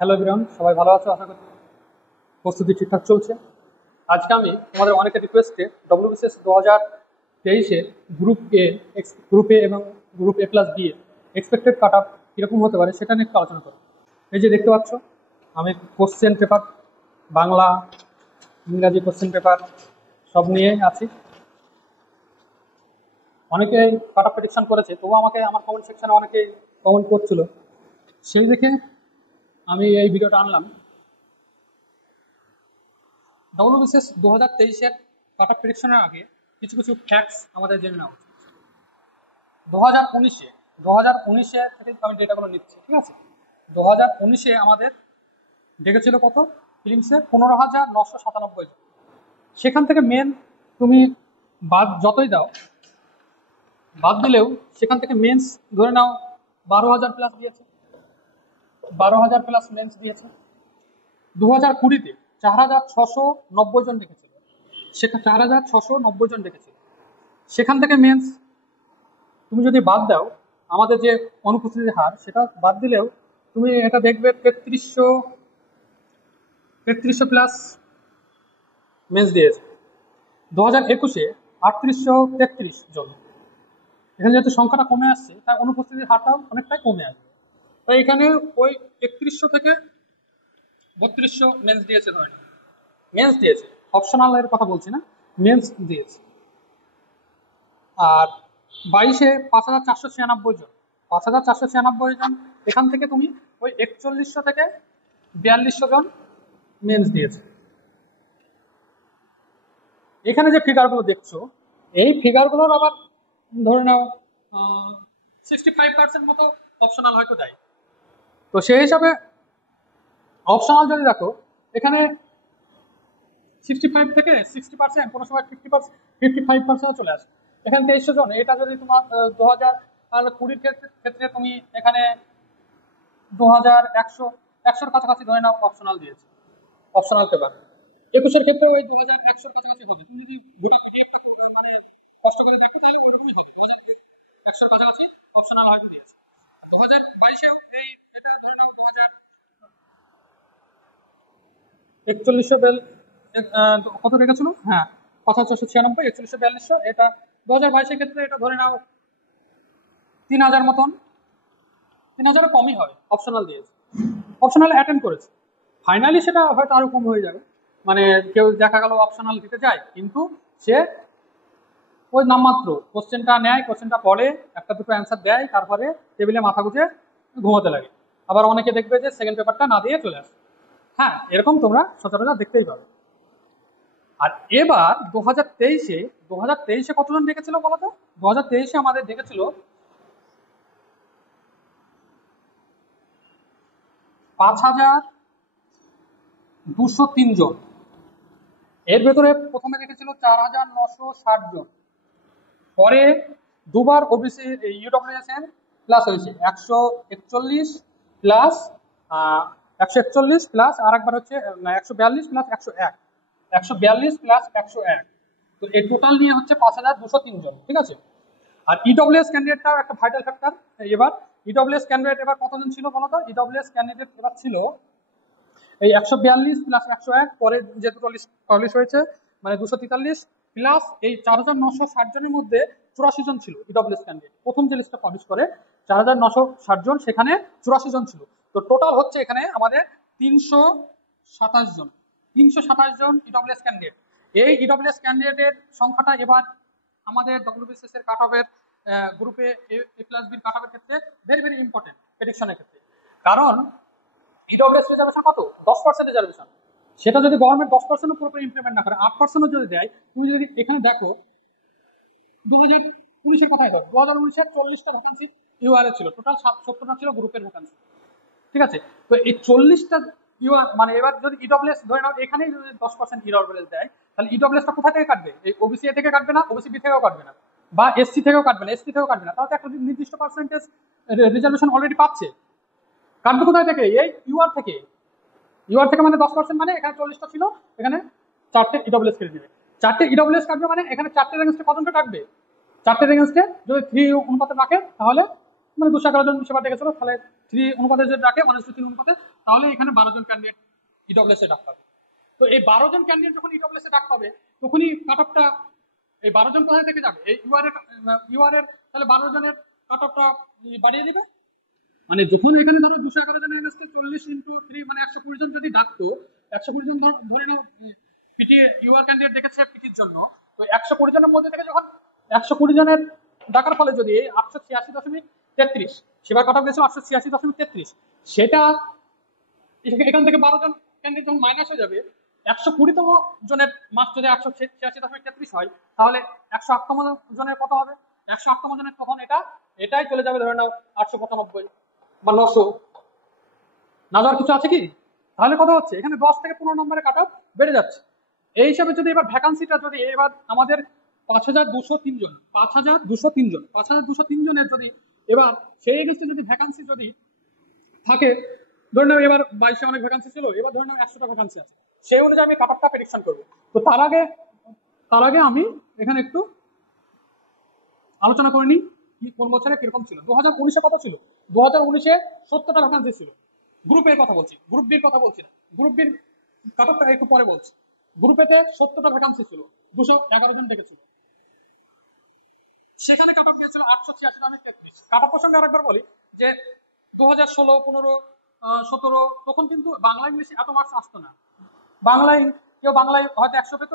Hello everyone, সবাই ভালো আছো আশা করি। প্রস্তুতি ঠিকঠাক চলছে। আজকে আমি তোমাদের অনেকের রিকোয়েস্টে ডব্লিউবিসিএস 2023-এ গ্রুপ এ এবং গ্রুপ A+B এ এক্সপেক্টেড কাট আপ কীরকম হতে পারে সেটা নিয়ে একটু আলোচনা করব। এই যে দেখতে পাচ্ছ, আমি কোশ্চেন পেপার, বাংলা, ইংরাজি কোশ্চেন পেপার সব নিয়ে আছি। অনেকেই কাট আপ প্রেডিকশন করেছে, তবু আমাকে আমার কমেন্ট সেকশনে অনেকেই কমেন্ট করছিল, সেই দেখে আমি এই ভিডিওটা আনলাম। ডব্লিউবিসিএস 2023-এর কাট আপ প্রেডিকশনের আগে কিছু কিছু ফ্যাক্টস আমাদের জেনে নেওয়া উচিত। 2019-এ থেকে আমি ডেটাগুলো নিচ্ছি, ঠিক আছে। 2019-এ আমাদের ডেকেছিল কত? ফিলিংসে 15,997 জন। সেখান থেকে মেন তুমি বাদ যতই দাও, বাদ দিলেও সেখান থেকে মেন্স ধরে নাও 12,000 প্লাস দিয়েছে, 12,000 প্লাস মেন্স দিয়েছে। 2020-তে 4,690 জন ডেকেছিল, সেখানে 4,690 জন ডেকেছিল। সেখান থেকে মেন্স তুমি যদি বাদ দাও, আমাদের যে অনুপস্থিতির হার সেটা বাদ দিলেও তুমি এটা দেখবে 3300 প্লাস মেন্স দিয়েছে। 2021-এ 3833 জন। এখানে যেহেতু সংখ্যাটা কমে আসছে, তাই অনুপস্থিতির হারটাও অনেকটাই কমে আসবে। তাই এখানে ওই 3100 থেকে 3200 মেন্স দিয়েছে, ধরে না মেন্স দিয়েছে, অপশনাল এর কথা বলছি না, মেন্স দিয়েছে। আর 22-এ 5,496 জন, 5,496 জন। এখান থেকে তুমি ওই 4100 থেকে 4200 জন মেন্স দিয়েছে। এখানে যে ফিগারগুলো দেখছো, এই ফিগারগুলোর আবার ধরে নাও 65% মতো অপশনাল হয়তো দেয়। তো সেই হিসাবে অপশনাল যদি দেখো, এখানে 65 থেকে 60%, কোনো সময় 55% চলে আসে। এখানে 2300 জন। এটা যদি তোমার 2020-এর ক্ষেত্রে তুমি এখানে 2100-100-র কাছাকাছি ধরে নাও অপশনাল দিয়েছে, অপশনাল পেপার। 21-এর ক্ষেত্রে ওই 2100-র কাছাকাছি হবে। তুমি যদি গোটা পিডিএফটা মানে কষ্ট করে দেখো, তাহলে ওইরকমই হবে, 2100-র কাছাকাছি অপশনাল হয়তো দিয়েছে। 2022-এও এই এটা ধরে নাও 4100 বেল কত রেখেছিল, হ্যাঁ 5,496, 4142, এটা 2022-এর ক্ষেত্রে এটা ধরে নাও 3000 মতন, 3000-এর কমই হবে অপশনাল দিয়েছে, অপশনাল অ্যাটেন্ড করেছে। ফাইনালি সেটা হয়তো আরো কম হয়ে যাবে, মানে কেউ দেখা গেল অপশনাল দিতে যায়, কিন্তু সে ওই নামমাত্র কোশ্চেনটা নেয়, কোশ্চেনটা পড়ে, একটা দুটো অ্যান্সার দেয়, তারপরে টেবিলে মাথা গুঁজে ঘুমোতে লাগে। আবার অনেকে দেখবে যে সেকেন্ড পেপারটা না দিয়ে চলে আসে। হ্যাঁ, এরকম তোমরা সচরাচর দেখতেই পাবে। আর এবার 2023-এ কতজন ডেকেছিল বলতো? 2023-এ আমাদের ডেকেছিল 5,203 জন। এর ভেতরে প্রথমে দেখেছিল 4,960 জন, পরে দুবার ওবিসি ইউডব্লিউএসএন প্লাস হয়েছে 141 প্লাস 141 প্লাস আর একবার হচ্ছে 142 প্লাস 101, 142 প্লাস 101। তো এই টোটাল নিয়ে হচ্ছে 5,203 জন, ঠিক আছে। আর ইডব্লিউএস ক্যান্ডিডেটটাও একটা ভাইটাল ফ্যাক্টর। এবার ইডব্লিউএস ক্যান্ডিডেট এবার কতজন ছিল বলতো? ইডব্লিউএস ক্যান্ডিডেট এবার ছিল এই 142 প্লাস 101, পরে যে দুটো লিস্ট পাবলিশ হয়েছে মানে 243 প্লাস এই 4,960 জনের মধ্যে 84 জন ছিল ইডব্লিউএস ক্যান্ডিডেট। প্রথম যে লিস্টটা পাবলিশ করে 4,960 জন, সেখানে 84 জন ছিল। তো টোটাল হচ্ছে এখানে আমাদের 327 জন, 327 জন ইডব্লিউএস ক্যান্ডিডেট। এই ইডব্লিউএস ক্যান্ডিডেটের সংখ্যাটা এবার আমাদের ডব্লিউবিসিএস এর কাট অফের গ্রুপে A+B কাট অফের ক্ষেত্রে ভেরি ভেরি ইম্পর্টেন্ট প্রেডিকশনের ক্ষেত্রে। কারণ ইডব্লিউএস রিজার্ভেশন কত? 10% রিজার্ভেশন। সেটা যদি গভর্নমেন্ট 10% পুরোপুরি ইমপ্লিমেন্ট না করে 8% যদি দেয়, তুমি যদি এখানে দেখো 2019-এর কথাই ধর, 2019-এ 40টা ভ্যাকান্সি ইউআর ছিল, টোটাল 70টা ছিল গ্রুপের ভ্যাকান্সি, ঠিক আছে। তো এই 40টা ইউআর মানে এবার যদি ইডব্লিউএস ধরে নাও এখানেই যদি 10% ইডব্লিউএস দেয়, তাহলে ইডব্লিউএসটা কোথা থেকে কাটবে? এই ওবিসি এ থেকে কাটবে না, ওবিসি বি থেকেও কাটবে না, বা এসসি থেকেও কাটবে না, এসটি থেকেও কাটবে না। তাহলে একটা নির্দিষ্ট পার্সেন্টেজ রিজার্ভেশন অলরেডি পাচ্ছে। কাটবে কোথায় থেকে? এই ইউআর থেকে। ইউআর থেকে মানে 10%, মানে এখানে 40টা ছিল, এখানে 4টে ইডব্লিউএস কেটে দিবে। 4টে ইডব্লিউএস কাটবে মানে এখানে 4টের এগেন্সটে কতটা কাটবে? 4টের এগেন্সটে যদি 3 অনুপাতে রাখে, তাহলে মানে 211 জন সেবার ডেকেছিল, তাহলে 3 অনুপাতে যদি রাখে 1:3 অনুপাতে, তাহলে এখানে 12 জন ক্যান্ডিডেট ইডব্লিউএস এ ডাক পাবে। তো এই 12 জন ক্যান্ডিডেট যখন ইডব্লিউএস এ ডাক পাবে তখনই কাট অফটা এই 12 জন কোথায় থেকে যাবে, এই ইউআর এর তাহলে 12 জনের কাট অফটা বাড়িয়ে দিবে। মানে যখন এখানে ধরো 211 জনের এগেইনস্টে 40 ইনটু 3 মানে 120 জন যদি ডাকতো, 120 জন ধরে নাও পিটি ইউআর ক্যান্ডিডেট দেখেছে পিটির জন্য, তো 120 জনের মধ্যে থেকে যখন 120 জনের ডাকার ফলে যদি 886.33 সেবার কাট অফ গেছিল 886.33, সেটা এখান থেকে 12 জন ক্যান্ডিডেট যখন মাইনাস হয়ে যাবে, 120তম জনের মার্কস যদি 886.33 হয় তাহলে 108তম জনের কত হবে, 108তম জনের তখন এটাই চলে যাবে ধরে নাও 895 বা 900। না যাওয়ার কিছু আছে কি? তাহলে কথা হচ্ছে এখানে 10 থেকে 15 নম্বরে কাট অফ বেড়ে যাচ্ছে। এই হিসাবে যদি এবার ভ্যাকান্সিটা যদি এবার আমাদের 5203 জন 5203 জন 5203 জনের যদি এবার সেই এগেইনস্টে যদি ভ্যাকান্সি যদি থাকে, ধরে নাও এবার 22-এ অনেক ভ্যাকান্সি ছিল, এবার ধরে নাও 100টা ভ্যাকান্সি আছে, সেই অনুযায়ী আমি কাট অফটা প্রেডিকশন করবো। তো তার আগে আমি এখানে একটু আলোচনা করে নিই কি কোন বছরে কিরকম ছিল। 2019-এ কত ছিল? 2019-এ 70টা ভ্যাকান্সি ছিল। গ্রুপের কথা বলছি, গ্রুপ বির কথা বলছি না, গ্রুপ বির কাট অফটা একটু পরে বলছি। গ্রুপেতে 70টা ভ্যাকান্সি ছিল, 211 জন ডেকেছিল, সেখানে কাট অফ গিয়েছিল 886.33। কাট অফ প্রসঙ্গে আরেকবার বলি যে 2016, 15, 17 তখন কিন্তু বাংলা ইংলিশে এত মার্কস আসতো না। বাংলায় কেউ বাংলায় হয়তো 100 পেত,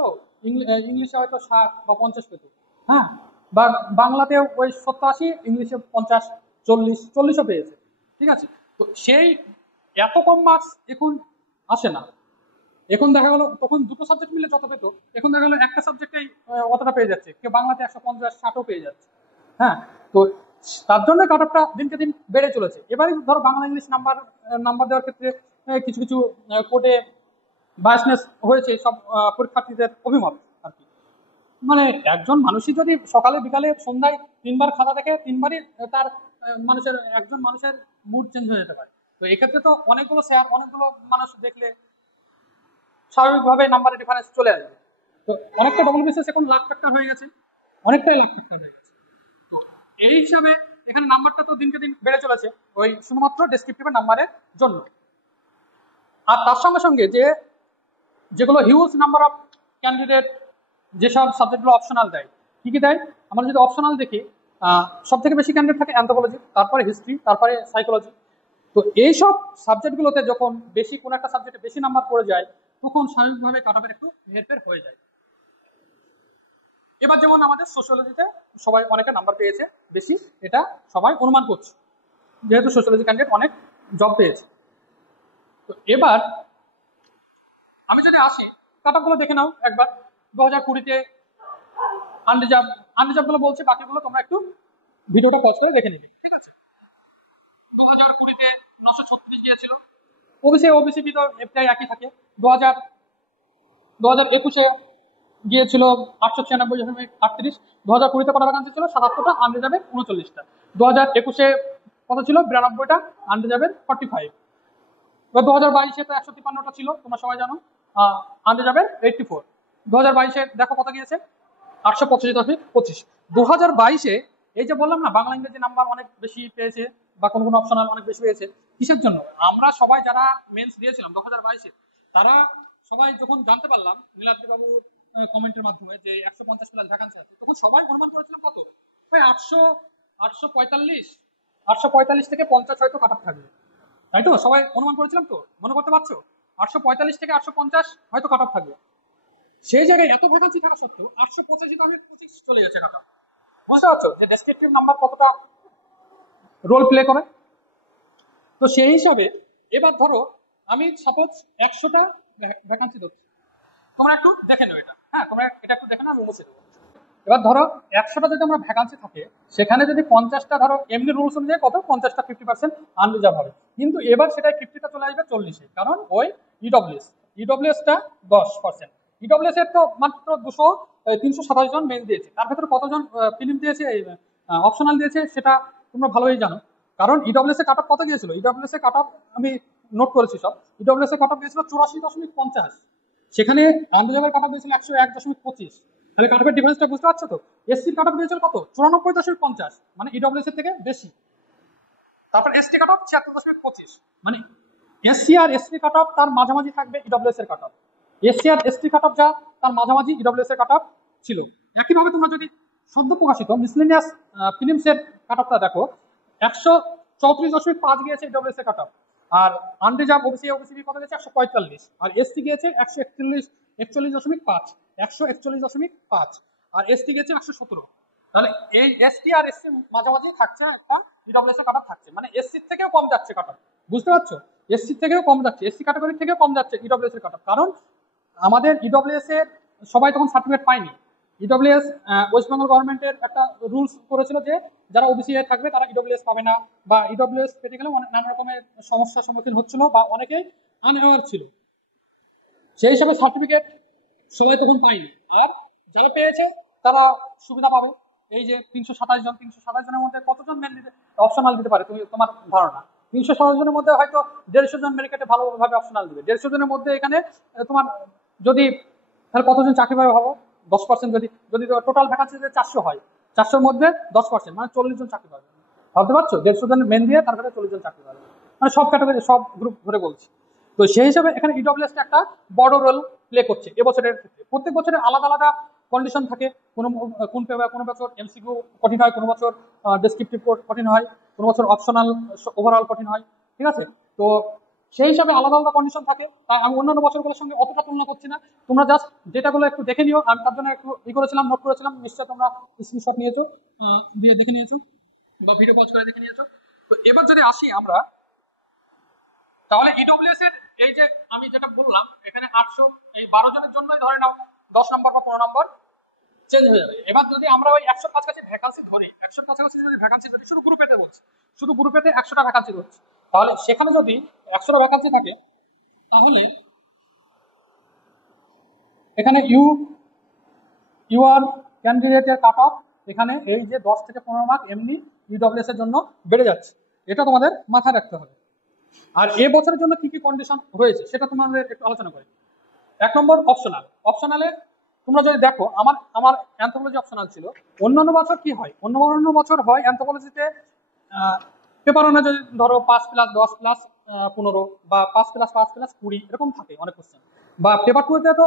ইংলিশে হয়তো 60 বা 50 পেত। হ্যাঁ, বা বাংলাতে ওই 70-80, ইংলিশে 50, 40-40ও পেয়েছে। ঠিক আছে, তো সেই এত কম মার্কস এখন আসে না। এখন দেখা গেল তখন দুটো সাবজেক্ট মিলে যত পেত, এখন দেখা গেল একটা সাবজেক্টেই অতটা পেয়ে যাচ্ছে, কেউ বাংলাতে 150, 60ও পেয়ে যাচ্ছে। হ্যাঁ, তো তার জন্য কাট অফটা দিনকে দিন বেড়ে চলেছে। এবারে ধরো বাংলা ইংলিশ নাম্বার দেওয়ার ক্ষেত্রে কিছু কিছু কোর্টে বায়াসনেস হয়েছে সব পরীক্ষার্থীদের অভিমত আর কি। মানে একজন মানুষই যদি সকালে বিকালে সন্ধ্যায় 3বার খাতা দেখে 3বারই তার একজন মানুষের মুড চেঞ্জ হয়ে যেতে পারে। তো এক্ষেত্রে তো অনেকগুলো মানুষ দেখলে স্বাভাবিকভাবে নাম্বারের ডিফারেন্স চলে আসবে। তো অনেকটা ডবল বিসিএস এখন লাখ ফ্যাক্টর হয়ে গেছে, অনেকটাই লাখ ফ্যাক্টর হয়ে গেছে। তো এই হিসাবে এখানে নাম্বারটা তো দিনকে দিন বেড়ে চলেছে ওই শুধুমাত্র ডেসক্রিপটিভের নাম্বারের জন্য। আর তার সঙ্গে সঙ্গে যেগুলো হিউজ নাম্বার অফ ক্যান্ডিডেট যেসব সাবজেক্টগুলো অপশনাল দেয়, কি কি দেয় আমরা যদি অপশনাল দেখি, সব থেকে বেশি ক্যান্ডিডেট থাকে অ্যানথ্রোপোলজি, তারপরে হিস্ট্রি, তারপরে সাইকোলজি। তো এইসব সাবজেক্টগুলোতে যখন বেশি কোনো একটা সাবজেক্টে বেশি নাম্বার পড়ে যায় তখন স্বাভাবিকভাবে কাট অফের একটু হেরফের হয়ে যায়। এবার যেমন আমাদের সোশিওলজিতে সবাই অনেকে নাম্বার পেয়েছে বেশি, এটা সবাই অনুমান করছে যেহেতু সোশিওলজি ক্যান্ডিডেট অনেক জব পেয়েছে। তো এবার আমি যদি আসি কাট অফগুলো দেখে নাও একবার। 2020-তে আনরিজার্ভ গুলো বলছে, বাকিগুলো তোমরা একটু ভিডিওটা পজ করে দেখে নিবে, ঠিক আছে। 2020-তে 936 গিয়েছিল। ওবিসি তো এফটাই একই থাকে। 2021-এ গিয়েছিল 896.38। 2020-তে কটা ভ্যাকান্সি ছিল? 77টা, আনরিজার্ভে 39টা। 2021-এ কত ছিল? 92টা, আনরিজার্ভে 45। এবার 2022-এ তো 153টা ছিল, তোমরা সবাই জানো, আনরিজার্ভে 84। 2022-এ দেখো কত গিয়েছে? 885.25। 2022-এ এই যে বললাম না বাংলা ইংরেজি নাম্বার অনেক বেশি পেয়েছে বা কোন কোন অপশনাল অনেক বেশি পেয়েছে, কিসের জন্য? আমরা সবাই যারা মেন্স দিয়েছিলাম 2022-এ, তারা সবাই যখন জানতে পারলাম নীলাদ্রি বাবুর কমেন্টের মাধ্যমে যে 150 প্লাস ভ্যাকান্সি আছে, তখন সবাই অনুমান করেছিলাম কত? ভাই 845 থেকে 50 হয়তো কাট অফ থাকবে, তাই তো সবাই অনুমান করেছিলাম। তো মনে করতে পারছো 845 থেকে 850 হয়তো কাট অফ থাকবে। সেই জায়গায় এত ভ্যাকান্সি থাকা সত্ত্বেও 885 চলে যাচ্ছে কাট অফ। বুঝতে পারছো যে ডেসক্রিপটিভ নাম্বার কতটা রোল প্লে করে? তো সেই হিসাবে এবার ধরো আমি সাপোজ 100টা ভ্যাকান্সি ধরছি, তোমরা একটু দেখে নাও এটা। হ্যাঁ, তোমরা এটা একটু দেখে নাও, আমি মুছে দেবো। এবার ধরো 100টা যদি আমরা ভ্যাকান্সি থাকে, সেখানে যদি 50টা ধরো এমনি রুলস অনুযায়ী কত 50টা 50% আনরিজার্ভ হবে, কিন্তু এবার সেটা 50টা চলে আসবে 40-এ, কারণ ওই ইডব্লিউএসটা 10%। ইডব্লিউএস এর তো মাত্র 327 জন মেন দিয়েছে, তার ভেতরে কতজন ফিল্ম দিয়েছে, অপশনাল দিয়েছে সেটা তোমরা ভালোই জানো। কারণ ইডব্লিউএস এর কাট অফ কত গিয়েছিল? ইডব্লিউএস এর কাট অফ আমি নোট করেছি সব। ইডব্লিউএস এর কাট অফ গিয়েছিল 84.50, সেখানে আনরিজার্ভের কাট অফ দিয়েছিল 101.25। তাহলে কাট অফের ডিফারেন্সটা বুঝতে পারছো তো? এসসির কাট অফ দিয়েছিল কত? 94.50, মানে ইডব্লিউএস এর থেকে বেশি। তারপর এসটি কাট অফ 76.25, মানে এসসি আর এসটি কাট অফ তার মাঝামাঝি থাকবে ইডব্লিউএস এর কাট অফ। এসসি আর এসটি কাট অফ যা তার মাঝামাঝি ইডব্লিউএস এর কাট অফ ছিল। একইভাবে তোমরা যদি সদ্য প্রকাশিত মিসলেনিয়াস ফিল্মস এর কাট অফটা দেখো, 134.5 গিয়েছে ইডব্লিউএস এর কাট অফ, আর আনরিজার্ভ ওবিসি ওবিসিবি কত গেছে 145, আর এসটি গিয়েছে 141.5, 141.5, আর এসটি গেছে 117। তাহলে এই এসটি আর এসসি মাঝামাঝি থাকছে একটা ইডব্লিউএস এর কাট অফ থাকছে, মানে এসসি থেকেও কম যাচ্ছে কাট অফ। বুঝতে পারছো? এসসি থেকেও কম যাচ্ছে, এসসি ক্যাটাগরি থেকেও কম যাচ্ছে ইডব্লিউএস এর কাট অফ। কারণ আমাদের ইডব্লিউএস এর সবাই তখন সার্টিফিকেট পায়নি। ইডব্লিউএস ওয়েস্ট বেঙ্গল গভর্নমেন্টের একটা রুলস করেছিল যে যারা ওবিসি থাকবে তারা ইডব্লিউএস পাবে না, বা ইডব্লিউএস পেতে গেলে নানা রকমের সমস্যার সম্মুখীন হচ্ছিল, বা অনেকেই আনঅ্যাওয়ার ছিল। সেই হিসাবে সার্টিফিকেট সবাই তখন পায়নি, আর যারা পেয়েছে তারা সুবিধা পাবে। এই যে 327 জনের মধ্যে কতজন মেন অপশনাল দিতে পারে তুমি তোমার ধারণা? 327 জনের মধ্যে হয়তো 150 জন মেরিকেটে ভালোভাবে অপশনাল দিবে। 150 জনের মধ্যে এখানে তোমার যদি তাহলে কতজন চাকরি পাবে ভাবো? 10%। যদি যদি টোটাল ভ্যাকান্সি 400 হয়, 400-র মধ্যে 10%, মানে 40 জন চাকরি পাবে। ভাবতে পারছো? 150 জনের মেন দিয়ে তার কাছে 40 জন চাকরি পাবে, মানে সব ক্যাটাগরি সব গ্রুপ ধরে বলছি। তো সেই হিসাবে এখানে ইডব্লিউএস একটা বড় রোল প্লে করছে এবছরের ক্ষেত্রে। প্রত্যেক বছরের আলাদা আলাদা কন্ডিশন থাকে, কোনো বছর এমসিকিউ কঠিন হয়, কোনো বছর ডেসক্রিপটিভ কঠিন হয়, কোনো বছর অপশনাল ওভারঅল কঠিন হয়, ঠিক আছে? তো সেই হিসাবে আলাদা আলাদা কন্ডিশন থাকে, তাই আমি অন্যান্য বছরগুলোর সঙ্গে অতটা তুলনা করছি না। তোমরা জাস্ট ডেটাগুলো একটু দেখে নিও, আমি তার জন্য একটু করেছিলাম, নোট করেছিলাম, নিশ্চয়ই তোমরা স্ক্রিনশট নিয়েছো, দিয়ে দেখে নিয়েছো বা ভিডিও পজ করে দেখে নিয়েছো। তো এবার যদি আসি আমরা, তাহলে ইডব্লিউএস এর এই যে আমি যেটা বললাম এখানে 800, এই 12 জনের জন্যই ধরে নাও 10 নম্বর বা 15 নম্বর চেঞ্জ হয়ে যাবে। এবার যদি আমরা ওই 100 কাছাকাছি ভ্যাকান্সি ধরি, 100 কাছাকাছি যদি ভ্যাকান্সি ধরি, শুধু গ্রুপেতে বলছি, শুধু গ্রুপেতে 100টা ভ্যাকান্সি ধরছি, তাহলে সেখানে যদি 100টা ভ্যাকান্সি থাকে, তাহলে এখানে ইউআর ক্যান্ডিডেটের কাট অফ এখানে এই যে 10 থেকে 15 মার্ক এমনি ইডব্লিউএস এর জন্য বেড়ে যাচ্ছে, এটা তোমাদের মাথায় রাখতে হবে। আর এ বছরের জন্য কি কি কন্ডিশন হয়েছে সেটা তোমাদের একটু আলোচনা করি। 1 নম্বর অপশনাল। অপশনালে তোমরা যদি দেখো, আমার আমার অ্যানথ্রোপোলজি অপশনাল ছিল। অন্যান্য বছর কি হয়? অন্য বছর হয় অ্যানথ্রোপোলজিতে পেপার অনুযায়ী ধরো 5+10+15 বা 5+5+20 এরকম থাকে অনেক কোশ্চেন, বা পেপার 2-তে তো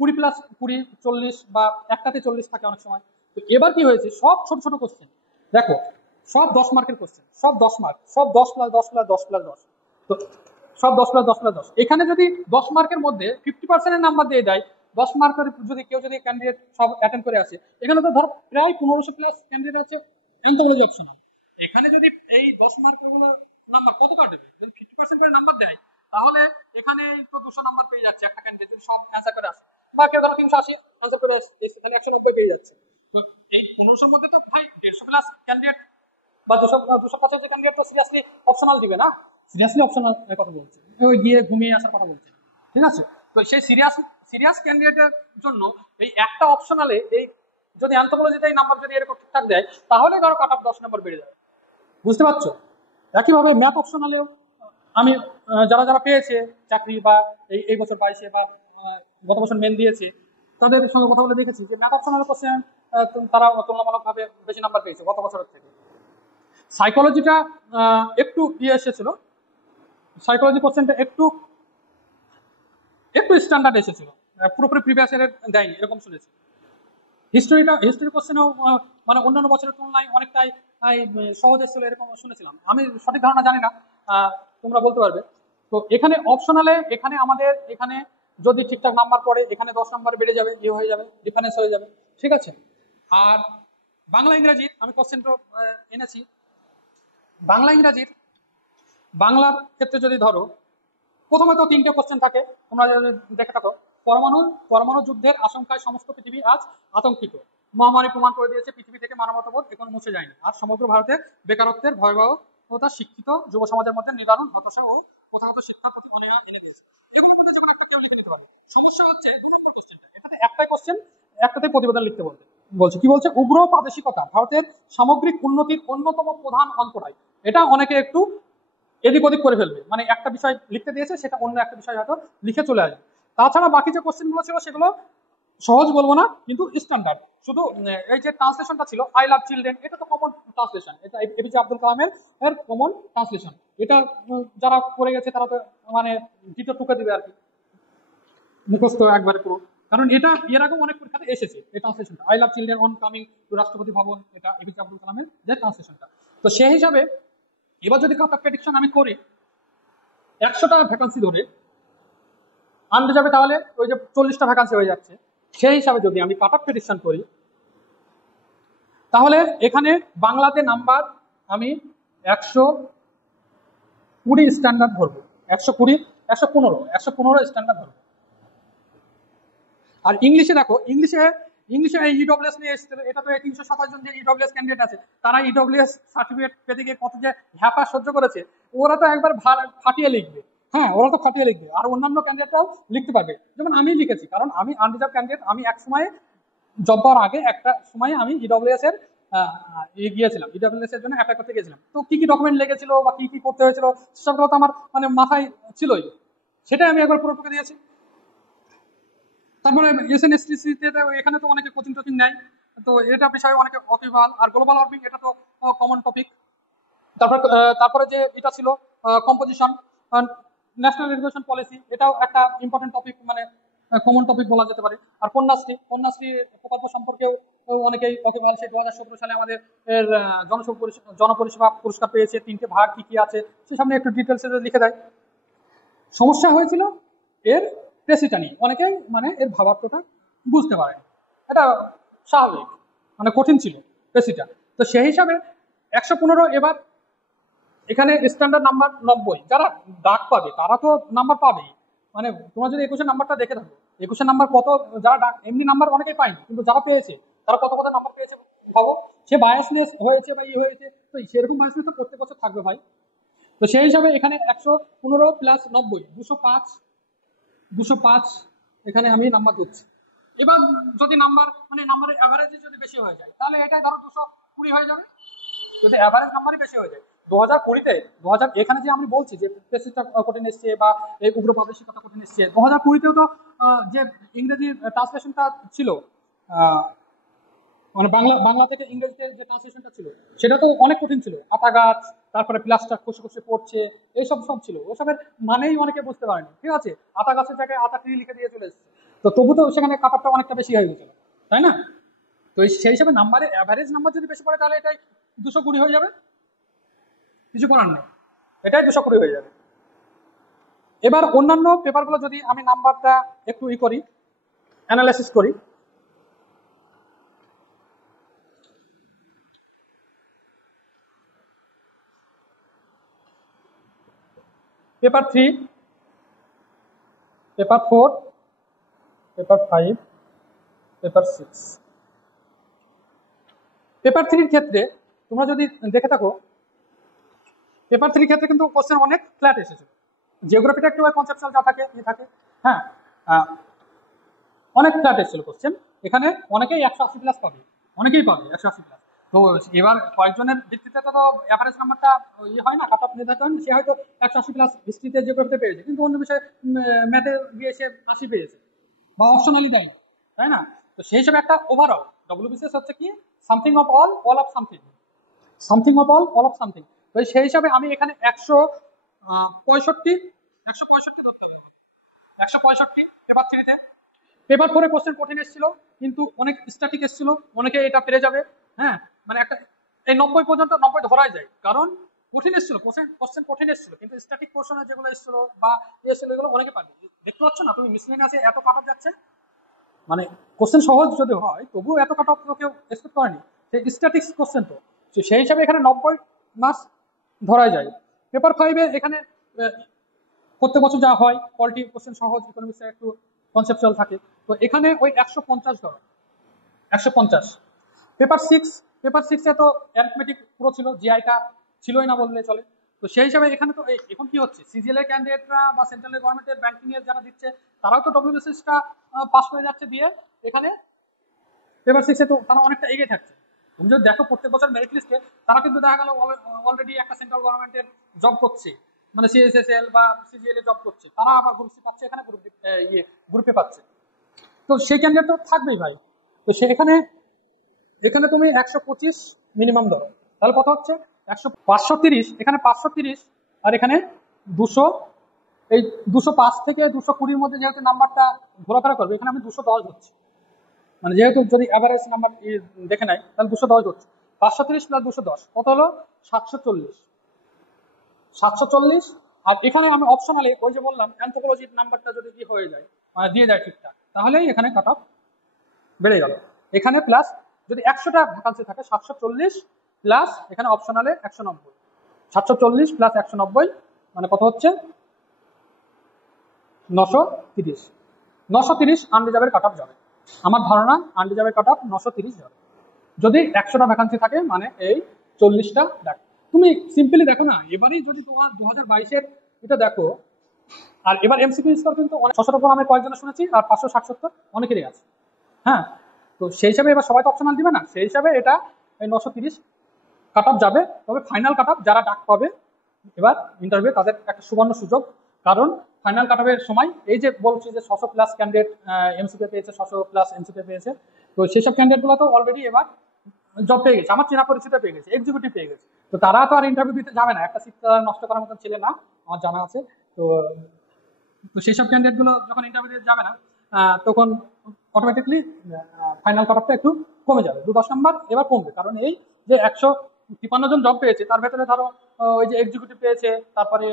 20+20 40 বা একটাতে 40 থাকে অনেক সময়। তো এবার কি হয়েছে, সব ছোট ছোট কোশ্চেন দেখো, সব 10 মার্কের কোশ্চেন, সব 10 মার্ক, সব 10+10+10+10। তো সব 10+10+10। এখানে যদি 10 মার্কের মধ্যে 50% এর নাম্বার দিয়ে দেয়, 10 মার্কের যদি কেউ যদি ক্যান্ডিডেট সব অ্যাটেন্ড করে আসে, এখানে তো ধর প্রায় 1500 প্লাস ক্যান্ডিডেট আছে অ্যানথ্রোপোলজি অপশনাল। এখানে যদি এই 10 মার্কের গুলো নাম্বার কত কাটবে, যদি 50% করে নাম্বার দেয়, তাহলে এখানে তো 200 নাম্বার পেয়ে যাচ্ছে একটা ক্যান্ডিডেট যদি সব অ্যান্সার করে আসে, বা কেউ ধরো 380 অ্যান্সার করে আসছে, তাহলে 190 পেয়ে যাচ্ছে। তো এই 1500-র মধ্যে তো ভাই 150 প্লাস ক্যান্ডিডেট বা 285 ক্যান্ডিডেট তো সিরিয়াসলি অপশনাল দিবে না, সিরিয়াসলি অপশনাল এর কথা বলছে, ওই গিয়ে ঘুমিয়ে আসার কথা বলছে, ঠিক আছে? তো সেই সিরিয়াস ক্যান্ডিডেটের জন্য এই একটা অপশনালে এই যদি অ্যানথ্রোপোলজিতে এই নাম্বার যদি এরকম ঠিকঠাক দেয়, তাহলে ধরো কাট অফ 10 নম্বর বেড়ে যাবে। বুঝতে পারছো? একইভাবে ম্যাথ অপশনালেও আমি যারা যারা পেয়েছে চাকরি বা এই বছর পাইছে বা গত বছর মেন দিয়েছে, তাদের সঙ্গে কথা বলে দেখেছি যে ম্যাথ অপশনাল কোশ্চেন তারা তুলনামূলকভাবে বেশি নাম্বার পেয়েছে গত বছরের থেকে। সাইকোলজিটা একটু এসেছিল, সাইকোলজি কোশ্চেনটা একটু স্ট্যান্ডার্ড এসেছিল, পুরোপুরি প্রিভিয়াস ইয়ারের দেয়নি এরকম শুনেছি। হিস্ট্রি কোশ্চেনেও মানে অন্যান্য বছরের তুলনায় অনেকটাই সহজ এসেছিল এরকম শুনেছিলাম, আমি সঠিক ধারণা জানি না, তোমরা বলতে পারবে। তো এখানে অপশনালে এখানে আমাদের এখানে যদি ঠিকঠাক নাম্বার পড়ে, এখানে 10 নাম্বার বেড়ে যাবে, হয়ে যাবে, ডিফারেন্স হয়ে যাবে, ঠিক আছে? আর বাংলা ইংরেজি আমি কোশ্চেনটা এনেছি। বাংলা ইংরাজির বাংলার ক্ষেত্রে যদি ধরো, প্রথমে তো 3টে কোশ্চেন থাকে, তোমরা যদি দেখে থাকো, পরমাণু যুদ্ধের আশঙ্কায় সমস্ত পৃথিবী আজ আতঙ্কিত, মহামারী প্রমাণ করে দিয়েছে পৃথিবী থেকে মানবতাবোধ এখন মুছে যায়নি, আর সমগ্র ভারতের বেকারত্বের ভয়াবহতা শিক্ষিত যুব সমাজের মধ্যে নিদারুণ হতাশা ও প্রথাগত শিক্ষা প্রতিফলন এনে দিয়েছে। এগুলোর মধ্যে যখন একটা কেউ লিখে নিতে পারে, সমস্যা হচ্ছে 2 নম্বর কোশ্চেনটা, এটাতে একটাই কোশ্চেন, একটাতে প্রতিবেদন লিখতে বলছে। কি বলছে? উগ্র প্রাদেশিকতা ভারতের সামগ্রিক উন্নতির অন্যতম প্রধান অন্তরায়। এটা অনেকে একটু এদিক ওদিক করে ফেলবে, মানে একটা বিষয় লিখতে দিয়েছে সেটা অন্য একটা বিষয় হয়তো লিখে চলে আসবে। তাছাড়া বাকি যে কোশ্চেনগুলো ছিল সেগুলো সহজ বলবো না, কিন্তু স্ট্যান্ডার্ড। শুধু এই যে ট্রান্সলেশনটা ছিল আই লাভ চিলড্রেন, এটা তো কমন ট্রান্সলেশন, এটা এপিজে আব্দুল কালামের এর কমন ট্রান্সলেশন। এটা যারা করে গেছে তারা তো মানে দ্বিতীয় টুকে দিবে আর কি, মুখস্থ একবারে পুরো। কারণ এটা এর আগে অনেক পরীক্ষাতে এসেছে এই ট্রান্সলেশনটা, I love children on coming to Rashtrapati Bhavan, এটা এপিজে আব্দুল কালামের যে ট্রান্সলেশনটা। তো সেই হিসাবে এবার যদি কাট অফ প্রেডিকশন আমি করি 100টা ভ্যাকান্সি ধরে আনতে যাবে, তাহলে ওই যে 40টা ভ্যাকান্সি হয়ে যাচ্ছে। সেই হিসাবে যদি আমি কাট অফ প্রেডিকশন করি, তাহলে এখানে বাংলাতে নাম্বার আমি 120 স্ট্যান্ডার্ড ধরবো, 120, 115 স্ট্যান্ডার্ড ধরবো। আর ইংলিশে দেখো, ইংলিশে এই ইডব্লিউএস নিয়ে এসেছিল, এটা তো 327 জন যে ইডব্লিউএস ক্যান্ডিডেট আছে, তারা ইডব্লিউএস সার্টিফিকেট পেতে গিয়ে কত যে হ্যাপা সহ্য করেছে, ওরা তো একবার ফাটিয়ে লিখবে। হ্যাঁ, ওরা তো ফাটিয়ে লিখবে, আর অন্যান্য ক্যান্ডিডেটরাও লিখতে পারবে, যেমন আমি লিখেছি, কারণ আমি আনরিজার্ভ ক্যান্ডিডেট। আমি এক সময় জব পাওয়ার আগে একটা সময় আমি ইডব্লিউএস এর গিয়েছিলাম, ইডব্লিউএস এর জন্য অ্যাপ্লাই করতে গিয়েছিলাম। তো কি কি ডকুমেন্ট লেগেছিল বা কি কি করতে হয়েছিল সেসবগুলো তো আমার মানে মাথায় ছিলই, সেটাই আমি একবার পুরো টুকে দিয়েছি। তারপরে এসএনএসটিসিতে এখানে তো অনেকে কোচিং টোচিং নেয়, তো এটা বিষয়ে অনেকে অকিভাল আর গ্লোবাল ওয়ার্মিং, এটা তো কমন টপিক। তারপরে যে এটা ছিল কম্পোজিশন, ন্যাশনাল এডুকেশন পলিসি, এটাও একটা ইম্পর্টেন্ট টপিক, মানে কমন টপিক বলা যেতে পারে। আর কন্যাশ্রী প্রকল্প সম্পর্কেও অনেকেই অকিভাল। সেই 2017 সালে আমাদের এর জনপরিষেবা পুরস্কার পেয়েছে, 3টে ভাগ কি কি আছে সে সামনে একটু ডিটেলসে লিখে দেয়। সমস্যা হয়েছিল এর প্রেসিটা নিয়ে, অনেকেই মানে এর ভাবার্থটা বুঝতে পারে, এটা স্বাভাবিক, মানে কঠিন ছিল প্রেসিটা। তো সেই হিসাবে 115। এবার এখানে স্ট্যান্ডার্ড নাম্বার 90, যারা ডাক পাবে তারা তো নাম্বার পাবেই। মানে তোমরা যদি 21 নাম্বারটা দেখে থাকো, 21 নাম্বার কত, যারা ডাক এমনি নাম্বার অনেকেই পায়নি, কিন্তু যারা পেয়েছে তারা কত কত নাম্বার পেয়েছে ভাবো। সে বায়াসনেস হয়েছে বা ই হয়েছে, তো সেরকম বায়াসনেস তো প্রত্যেক বছর থাকবে ভাই। তো সেই হিসাবে এখানে 115 প্লাস 90, 205 এখানে আমি নাম্বার দিচ্ছি। এবার যদি নাম্বার মানে নাম্বারের অ্যাভারেজে যদি বেশি হয়ে যায়, তাহলে এটাই ধরো 220 হয়ে যাবে, যদি অ্যাভারেজ নাম্বারই বেশি হয়ে যায়। 2020-তে এখানে যে আমি বলছি যে প্রেসিডটা কঠিন এসছে বা এই উগ্র প্রাদেশিকতা কঠিন এসছে, 2020-তেও তো যে ইংরেজি ট্রান্সলেশনটা ছিল, মানে বাংলা থেকে ইংরেজিতে যে ট্রান্সলেশনটা ছিল, সেটা তো অনেক কঠিন ছিল। আতা গাছ, তারপরে প্লাস্টার খসে খসে পড়ছে, এইসব সব ছিল, ওসবের মানেই অনেকে বুঝতে পারেনি, ঠিক আছে, আতা গাছের জায়গায় আতা ট্রি লিখে দিয়ে চলে এসেছে। তো তবু তো সেখানে কাটারটা অনেকটা বেশি হয়ে গেছিল, তাই না? তো সেই হিসাবে নাম্বারে অ্যাভারেজ নাম্বার যদি বেশি পড়ে, তাহলে এটাই 220 হয়ে যাবে, কিছু করার নেই, এটাই 220 হয়ে যাবে। এবার অন্যান্য পেপারগুলো যদি আমি নাম্বারটা একটু করি, অ্যানালাইসিস করি। Paper 3, paper 4, paper 5, paper 6। Paper 3-র ক্ষেত্রে তোমরা যদি দেখে থাকো, পেপার 3-র ক্ষেত্রে কিন্তু কোশ্চেন অনেক ফ্ল্যাট এসেছে। জিওগ্রাফিটা একটু কনসেপচুয়াল যা থাকে থাকে, হ্যাঁ, অনেক ফ্ল্যাট এসেছিল কোশ্চেন। এখানে অনেকেই 180 প্লাস পাবে, অনেকেই পাবে 180 প্লাস। তো এবার কয়েকজনের ভিত্তিতে তো অ্যাভারেজ নাম্বারটা হয় না, কাট অফ নির্ধারিত হয় না। সে হয়তো 180 প্লাস হিস্ট্রিতে জিওগ্রাফিতে পেয়েছে, কিন্তু অন্য বিষয়ে ম্যাথে গিয়ে সে 80 পেয়েছে, বা অপশনালি দেয়, তাই না? তো সেই হিসেবে একটা ওভারঅল ডব্লিউবিসিএস হচ্ছে কি, something of all, all of something, something of all, all of something. তো সেই হিসাবে আমি এখানে 165 ধরতে হবে, 165 পেপার 3-তে। পেপার 4-এ কোশ্চেন কঠিন এসেছিল, কিন্তু অনেক স্ট্যাটিক এসেছিল, অনেকে এটা পেরে যাবে। হ্যাঁ, মানে একটা এই 90 পর্যন্ত 90 ধরাই যায়, কারণ কঠিন এসেছিল, কোশ্চেন কঠিন এসেছিল, কিন্তু স্ট্যাটিক পোর্শনে যেগুলো এসেছিল বা এসেছিল এগুলো অনেকে পারবে। দেখতে পাচ্ছ না তুমি, মিসলেনিয়াসে এত কাট অফ যাচ্ছে, মানে কোশ্চেন সহজ যদি হয় তবুও এত কাট অফ কেউ এক্সপেক্ট করেনি, সেই স্ট্যাটিক্স কোশ্চেন। তো সেই হিসাবে এখানে 90 মার্কস ধরাই যায়। পেপার 5-এ এখানে প্রত্যেক বছর যা হয়, পলিটি কোশ্চেন সহজ, ইকোনমিক্সে একটু কনসেপচুয়াল থাকে, তো এখানে ওই 150 ধরো, 150। পেপার 6-এ তো অ্যারিথমেটিক পুরো ছিল, জিআইটা ছিলই না বললে চলে। তো সেই হিসাবে এখানে তো এখন কি হচ্ছে, সিজিএল এর ক্যান্ডিডেটরা বা সেন্ট্রাল গভর্নমেন্টের ব্যাংকিং এর যারা দিচ্ছে, তারাও তো ডব্লিউবিসিএসটা পাস করে যাচ্ছে দিয়ে, এখানে পেপার 6-এ তো তারা অনেকটা এগিয়ে থাকছে। তুমি যদি দেখো প্রত্যেক বছর মেরিট লিস্টে, তারা কিন্তু দেখা গেল অলরেডি একটা সেন্ট্রাল গভর্নমেন্টের জব করছে, মানে সিএসএসএল বা সিজিএল এ জব করছে, তারা আবার গ্রুপ সি পাচ্ছে, এখানে গ্রুপে পাচ্ছে। তো তো সেই ক্যান্ডিডেট তো থাকবেই ভাই। তো সেখানে এখানে তুমি 125 মিনিমাম ধরো, তাহলে কত হচ্ছে 530, এখানে 530 আর এখানে 200, এই 205 থেকে 220-র মধ্যে যেহেতু নাম্বারটা ঘোরাফেরা করবে, এখানে আমি 210 ধরছি, মানে যেহেতু যদি অ্যাভারেজ নাম্বার দেখে নেয় তাহলে 210 ধরছি। 530 প্লাস 210 কত হলো 740। 740 আর এখানে আমি অপশনালি ওই যে বললাম অ্যানথ্রোপোলজির নাম্বারটা যদি কি হয়ে যায়, মানে দিয়ে যায় ঠিকঠাক, তাহলেই এখানে কাট অফ বেড়ে যাবে। এখানে প্লাস যদি 100টা ভ্যাকান্সি থাকে 740 প্লাস এখানে অপশনালে 190, 740 প্লাস 190 মানে কত হচ্ছে 930। 930 আনরিজার্ভের কাট অফ যাবে, আমার ধারণা আনরিজার্ভের কাট অফ 930 যাবে যদি 100টা ভ্যাকান্সি থাকে, মানে এই 40টা দেখ। তুমি সিম্পলি দেখো না, এবারই যদি তোমার 2022-এর এটা দেখো, আর এবার এমসিকিউ স্কোর কিন্তু 600-র উপর আমি কয়েকজনের শুনেছি, আর 560-70 অনেকেরই আছে। হ্যাঁ, তো সেই হিসাবে এবার সবাই তো অপশনাল দিবে না, সেই হিসাবে এটা এই 930 কাট অফ যাবে। তবে ফাইনাল কাট অফ যারা ডাক পাবে এবার ইন্টারভিউ, তাদের একটা সুবর্ণ সুযোগ, কারণ ফাইনাল কাট অফের সময় এই যে বলছি যে 600 প্লাস ক্যান্ডিডেট এমসিকিউ পেয়েছে, 600 প্লাস এমসিকিউ পেয়েছে, তো সেসব ক্যান্ডিডেটগুলো তো অলরেডি এবার জব পেয়ে গেছে, আমার চেনা পরিচিত পেয়ে গেছে, এক্সিকিউটিভ পেয়ে গেছে। তো তারা তো আর ইন্টারভিউ দিতে যাবে না, একটা সিট নষ্ট করার মতন ছেলে না, আমার জানা আছে। তো তো সেই সব ক্যান্ডিডেট গুলো যখন ইন্টারভিউ দিতে যাবে না, তখন অটোমেটিকলি ফাইনাল কাট অফটা একটু কমে যাবে, 2-10 নাম্বার এবার কমবে। কারণ এই যে 153 জন জব পেয়েছে, তার ভেতরে ধরো ওই যে এক্সিকিউটিভ পেয়েছে, তারপরে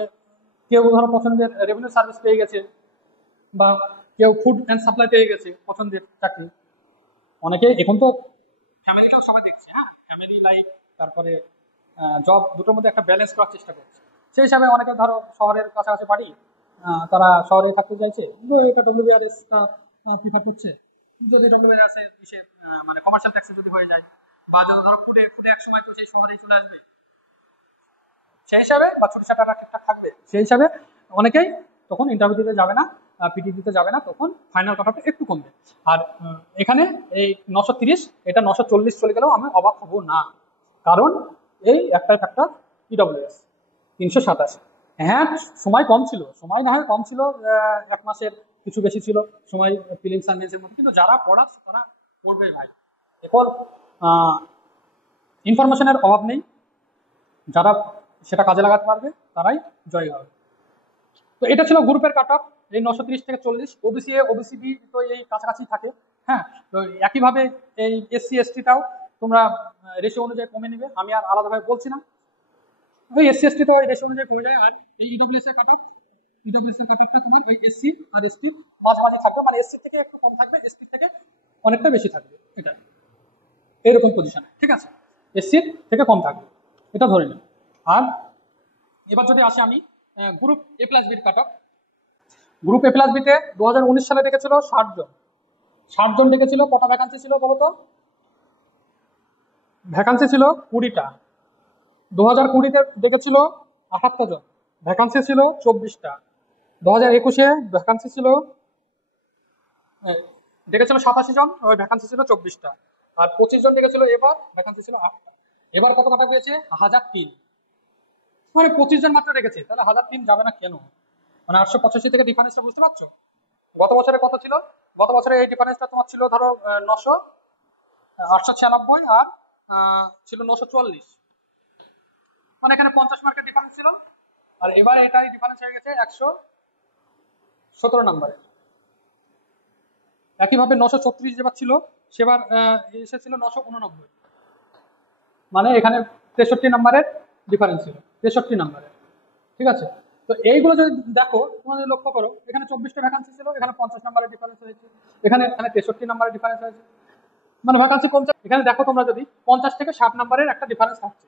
কেউ ধরো পছন্দের রেভিনিউ সার্ভিস পেয়ে গেছে, বা কেউ ফুড অ্যান্ড সাপ্লাই পেয়ে গেছে পছন্দের চাকরি। অনেকে এখন তো ফ্যামিলিটাও সবাই দেখছে, হ্যাঁ, ফ্যামিলি লাইফ তারপরে জব দুটোর মধ্যে একটা ব্যালেন্স করার চেষ্টা করছে। সেই হিসাবে অনেকে ধরো শহরের কাছাকাছি বাড়ি, তারা শহরে থাকতে চাইছে, কিন্তু এটা ডব্লিউবিআরএসটা প্রিফার করছে। যদি ডব্লিউবিআরএস এর মানে কমার্শিয়াল ট্যাক্সি যদি হয়ে যায়, বা যদি ধরো ফুডে ফুডে এক সময় তো সেই শহরেই চলে আসবে, সেই হিসাবে বা ছোট ছাটাটা ঠিকঠাক থাকবে, সেই হিসাবে অনেকেই তখন ইন্টারভিউ দিতে যাবে না, পিটি দিতে যাবে না, তখন ফাইনাল কাট অফটা একটু কমবে। আর এখানে এই 930 এটা 940 চলে গেলেও আমি অবাক হব না, কারণ এই একটাই ফ্যাক্টর ইডব্লিউএস 387। হ্যাঁ, সময় কম ছিল, সময় না হয় কম ছিল, 1 মাসের কিছু বেশি ছিল সময় ফিলিংস অ্যান্ড মেন্সের মধ্যে, কিন্তু যারা পড়াচ্ছে তারা পড়বে ভাই। এখন ইনফরমেশনের অভাব নেই, যারা সেটা কাজে লাগাতে পারবে তারাই জয়ী হবে। তো এটা ছিল গ্রুপের কাট অফ, এই 930 থেকে 40। ওবিসি এ ওবিসি বি তো এই কাছাকাছি থাকে। হ্যাঁ, তো একইভাবে এই এসসি এসটিটাও তোমরা রেশিও অনুযায়ী কমে নেবে, আমি আর আলাদাভাবে বলছি না। ওই এসসি এসটি তো ওই রেশিও অনুযায়ী কমে যায়। আর এই ইডব্লিউএস এর কাট অফ, ইডব্লিউএস এর কাট অফটা তোমার ওই এসসি আর এসটির মাঝামাঝি থাকবে, মানে এসসি থেকে একটু কম থাকবে, এসটি থেকে অনেকটা বেশি থাকবে, এটা এরকম পজিশন, ঠিক আছে, এসসির থেকে কম থাকবে, এটা ধরে নেব। আর এবার যদি আসি আমি গ্রুপ এ প্লাস বির কাট অফ। গ্রুপ এ প্লাস বিতে 2019 সালে ডেকেছিল 60 জন। 60 জন ডেকেছিল, কটা ভ্যাকান্সি ছিল বলতো? ভ্যাকান্সি ছিল 20টা। 2020-তে ডেকেছিল 78 জন, ভ্যাকান্সি ছিল 24টা। 2021-এ ভ্যাকান্সি ছিল ডেকেছিল 87 জন, ওই ভ্যাকান্সি ছিল 24টা। আর 25 জন ডেকেছিল, এবার ভ্যাকান্সি ছিল 8টা। এবার কত কাটা পেয়েছে? 1003, মানে 25 জন মাত্র রেখেছে, তাহলে 1003 যাবে না কেন? মানে 885 থেকে ডিফারেন্সটা বুঝতে পারছো? গত বছরে কত ছিল? গত বছরে এই ডিফারেন্সটা তোমার ছিল ধরো 896 আর ছিল 944, মানে এখানে 50 মার্কের ডিফারেন্স ছিল। আর এবার এটা ডিফারেন্স হয়ে গেছে 117 নম্বরে। একইভাবে 936 যেবার ছিল সেবার এসেছিল 989, মানে এখানে 63 নম্বরের ডিফারেন্স ছিল, 63 নম্বরের, ঠিক আছে। তো এইগুলো যদি দেখো, তোমাদের লক্ষ্য করো, এখানে 24টা ভ্যাকান্সি ছিল, এখানে 50 নম্বরের ডিফারেন্স হয়েছে, এখানে 63 নম্বরের ডিফারেন্স হয়েছে, মানে ভ্যাকান্সি কমছে। এখানে দেখো তোমরা, যদি 50 থেকে 60 নম্বরের একটা ডিফারেন্স থাকছে,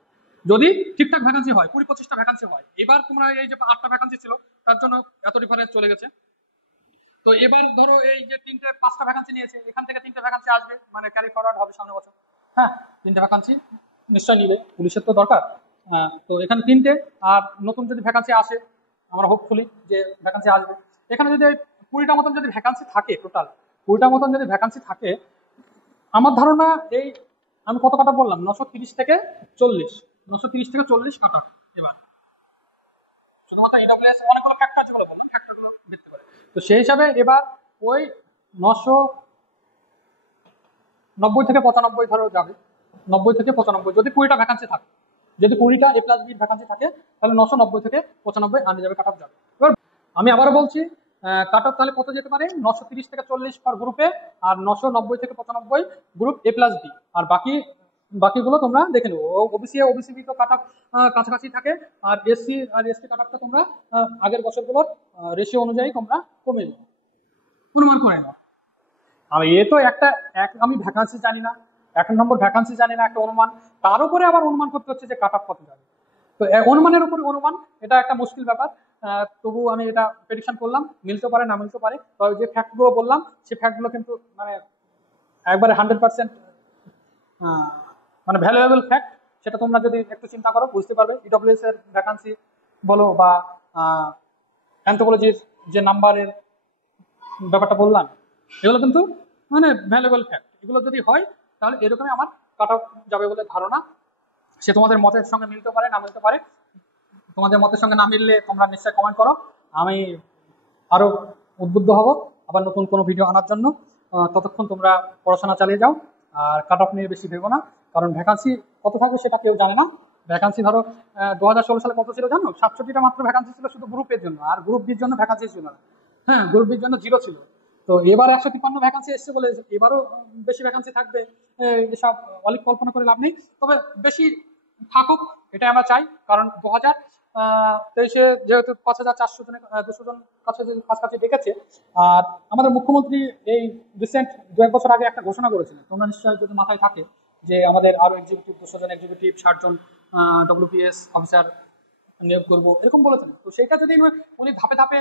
যদি ঠিকঠাক ভ্যাকান্সি হয়, 20-25টা ভ্যাকান্সি হয়। এবার তোমরা এই যে 8টা ভ্যাকান্সি ছিল তার জন্য এত ডিফারেন্স চলে গেছে। তো এবার ধরো এই যে 5টা ভ্যাকান্সি নিয়েছে, এখান থেকে 3টে ভ্যাকান্সি আসবে, মানে ক্যারি ফরওয়ার্ড হবে সামনে বছর। হ্যাঁ, 3টে ভ্যাকান্সি নিশ্চয় নিবে, পুলিশের তো দরকার। তো এখানে 3টে, আর নতুন যদি ভ্যাকান্সি আসে, আমরা হোপফুলি যে ভ্যাকান্সি আসবে। এখানে যদি 20টা মতন যদি ভ্যাকান্সি থাকে, টোটাল 20টা মতন যদি ভ্যাকান্সি থাকে, আমার ধারণা এই আমি কত কাটা বললাম, 930 থেকে 40, 930 থেকে 40 কাটা। এবার শুধুমাত্র এডব্লিউএস অনেকগুলো ফ্যাক্টর যেগুলো বললাম, ফ্যাক্টরগুলো দেখতে পারে। তো সেই হিসাবে এবার ওই 900 90 থেকে 95 ধরো যাবে, 90 থেকে 95 যদি 20টা ভ্যাকান্সি থাকে, যদি 20টা A+B ভ্যাকান্সি থাকে তাহলে 990 থেকে 95 আনে যাবে, কাট অফ যাবে। এবার আমি আবারও বলছি, কাট অফ তাহলে কত যেতে পারে, 930 থেকে 40 পার গ্রুপে, আর 990 থেকে 95 গ্রুপ A+B, আর বাকিগুলো তোমরা দেখে নেবো। ওবিসি তো কাট অফ কাছাকাছি থাকে, আর এসসি আর এসটি কাট অফটা তোমরা আগের বছরগুলোর রেশিও অনুযায়ী তোমরা কমে নেবো, অনুমান করে নাও। আর এ তো আমি ভ্যাকান্সি জানি না, 1 নম্বর ভ্যাকান্সি জানি না, একটা অনুমান, তার উপরে আবার অনুমান করতে হচ্ছে যে কাট অফ কত যাবে। তো অনুমানের উপরে অনুমান, এটা একটা মুশকিল ব্যাপার। তবু আমি এটা প্রেডিকশন করলাম, মিলতে পারে না মিলতে পারে, তবে যে ফ্যাক্টগুলো বললাম সেই ফ্যাক্টগুলো কিন্তু মানে একবারে 100% মানে ভ্যালুয়েবল ফ্যাক্ট। সেটা তোমরা যদি একটু চিন্তা করো বুঝতে পারবে। ইডব্লিউএস এর ভ্যাকান্সি বলো বা অ্যানথ্রোপোলজির যে নাম্বারের ব্যাপারটা বললাম, এগুলো কিন্তু মানে ভ্যালুয়েবল ফ্যাক্ট। এগুলো যদি হয় তাহলে এরকমই আমার কাট অফ যাবে বলে ধারণা। সে তোমাদের মতের সঙ্গে মিলতে পারে না মিলতে পারে, তোমাদের মতের সঙ্গে না মিললে তোমরা নিশ্চয়ই কমেন্ট করো, আমি আরো উদ্বুদ্ধ হব আবার নতুন কোনো ভিডিও আনার জন্য। ততক্ষণ তোমরা পড়াশোনা চালিয়ে যাও, আর কাট অফ নিয়ে বেশি ভেবো না, কারণ ভ্যাকান্সি কত থাকবে সেটা কেউ জানে না। ভ্যাকান্সি ধরো 2016 সালে কত ছিল জানো, 67টা মাত্র ভ্যাকান্সি ছিল শুধু গ্রুপের জন্য, আর গ্রুপ বির জন্য ভ্যাকান্সি ছিল না। হ্যাঁ, গ্রুপ বির জন্য 0 ছিল। তো এবার 153 ভ্যাকান্সি এসছে বলে এবারও বেশি ভ্যাকান্সি থাকবে, এসব অলিক কল্পনা করে লাভ নেই। তবে বেশি থাকুক এটাই আমরা চাই, কারণ 2023-এ যেহেতু 5400 জনের 200 জন কাছাকাছি ডেকেছে। আর আমাদের মুখ্যমন্ত্রী এই রিসেন্ট 2-1 বছর আগে একটা ঘোষণা করেছিলেন, তোমরা নিশ্চয়ই যদি মাথায় থাকে, যে আমাদের আরো এক্সিকিউটিভ 200 জন এক্সিকিউটিভ, 60 জন WPS অফিসার নিয়োগ করবো এরকম বলেছিলেন। তো সেটা যদি উনি ধাপে ধাপে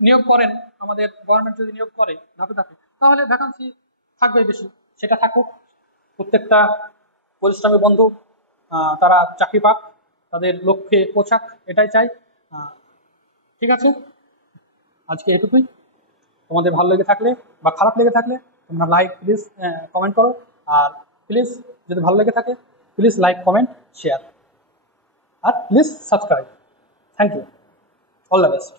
নিয়োগ করেন, আমাদের গভর্নমেন্ট যদি নিয়োগ করে ধাপে ধাপে, তাহলে ভ্যাকান্সি থাকবে বেশি। সেটা থাকুক, প্রত্যেকটা পরিশ্রমী বন্ধু তারা চাকরি পাক, তাদের লক্ষ্যে পৌঁছাক, এটাই চাই। ঠিক আছে, আজকে এটুকুই। তোমাদের ভালো লেগে থাকলে বা খারাপ লেগে থাকলে তোমরা লাইক প্লিজ কমেন্ট করো, আর প্লিজ যদি ভালো লেগে থাকে প্লিজ লাইক কমেন্ট শেয়ার, আর please subscribe. Thank you, all the best.